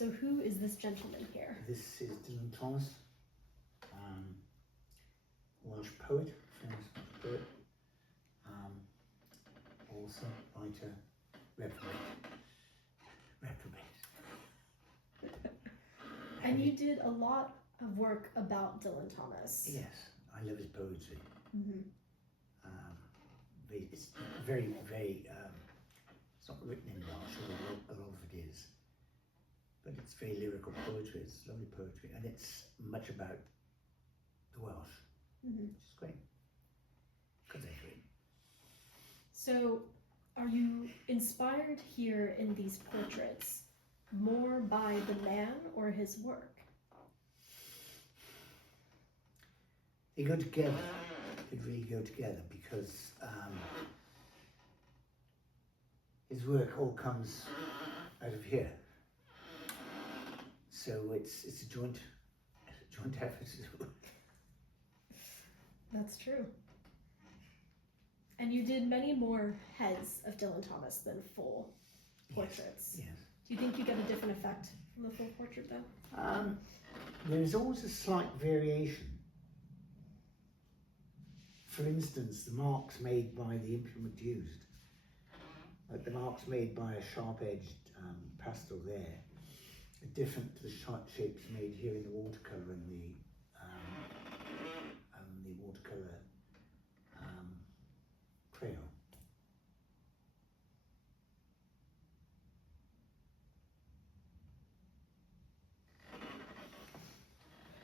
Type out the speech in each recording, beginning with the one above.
So who is this gentleman here? This is Dylan Thomas, Welsh poet, famous Welsh poet, also writer, reprobate. And you did a lot of work about Dylan Thomas. Yes, I love his poetry. Mm-hmm. It's very, very, it's not written in Welsh, although a lot of it is. But it's very lyrical poetry, it's lovely poetry, and it's much about the Welsh, Mm-hmm. which is great, because they're great. So, are you inspired here in these portraits more by the man or his work? They go together, they really go together, because his work all comes out of here. So it's a joint effort. That's true. And you did many more heads of Dylan Thomas than full portraits. Yes. Do you think you get a different effect from the full portrait though? There's always a slight variation. For instance, the marks made by the implement used, like the marks made by a sharp-edged pastel there, are different to the shapes made here in the watercolour and the watercolour crayon.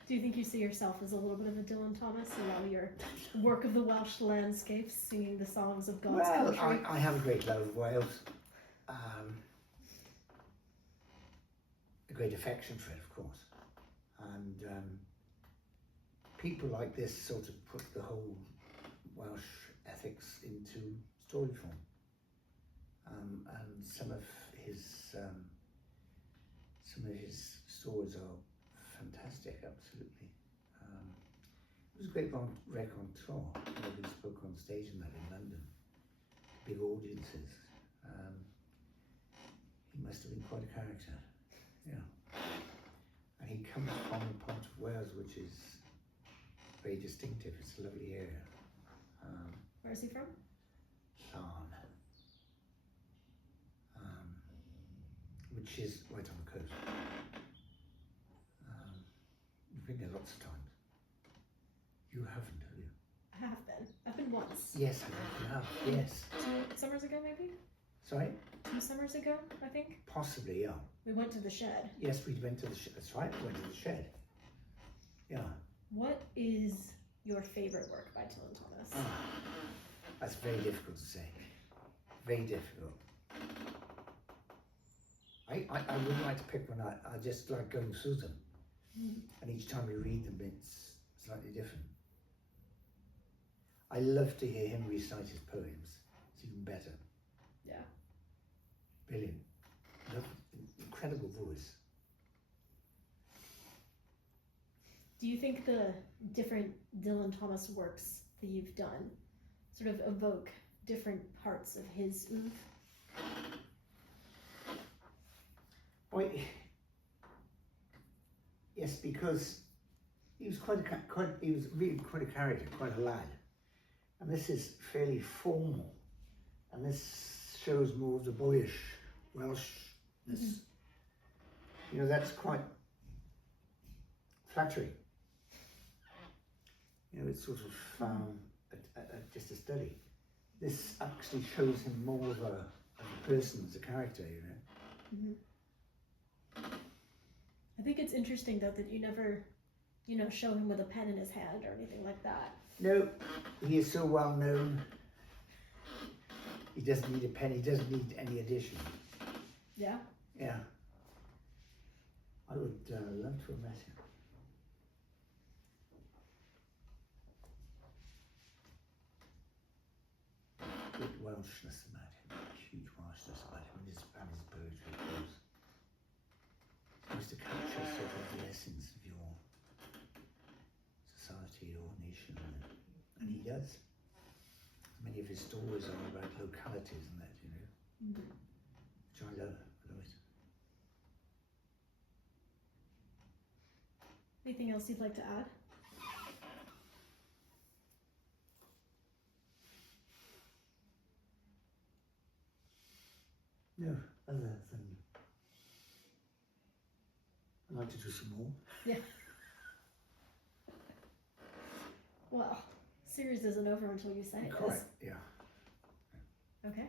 Do you think you see yourself as a little bit of a Dylan Thomas and now your work of the Welsh landscapes, singing the songs of God's country? Well, I have a great love of Wales. A great affection for it, of course. And people like this sort of put the whole Welsh ethics into story form. And some of his stories are fantastic, absolutely. It was a great raconteur. Nobody spoke on stage in that in London. Big audiences. He must have been quite a character. Yeah. And he comes from a part of Wales which is very distinctive. It's a lovely area. Where is he from? Larne. Which is right on the coast. You've been there lots of times. You haven't, have you? I have been. I've been once. Yes, I think you have. Yes. 2 summers ago, maybe? Sorry? 2 summers ago, I think. Possibly, yeah. We went to the shed. Yes, we went to the shed. That's right, we went to the shed. Yeah. What is your favorite work by Dylan Thomas? That's very difficult to say. Very difficult. I wouldn't like to pick one out. I just like going through them. And each time you read them, it's slightly different. I love to hear him recite his poems. It's even better. Yeah. Brilliant. Incredible voice. Do you think the different Dylan Thomas works that you've done sort of evoke different parts of his oeuvre? Well, yes, because he was he was really quite a character, quite a lad. And this is fairly formal. And this shows more of the boyish Welshness. Mm-hmm. You know, that's quite flattering. You know, it's sort of just a study. This actually shows him more of a person, as a character, you know. Mm-hmm. I think it's interesting though that you never, show him with a pen in his hand or anything like that. No, he is so well known. He doesn't need a pen, he doesn't need any addition. Yeah? Yeah. I would love to have met him. Good Welshness about him, huge Welshness about him and his poetry, of course. He used to capture sort of the essence of your society or nation, and he does. Many of his stories are about localities and that, you know, which I love it. Anything else you'd like to add? No, other than I'd like to do some more. Yeah. Well, series isn't over until you say it is. Correct, yeah. Okay.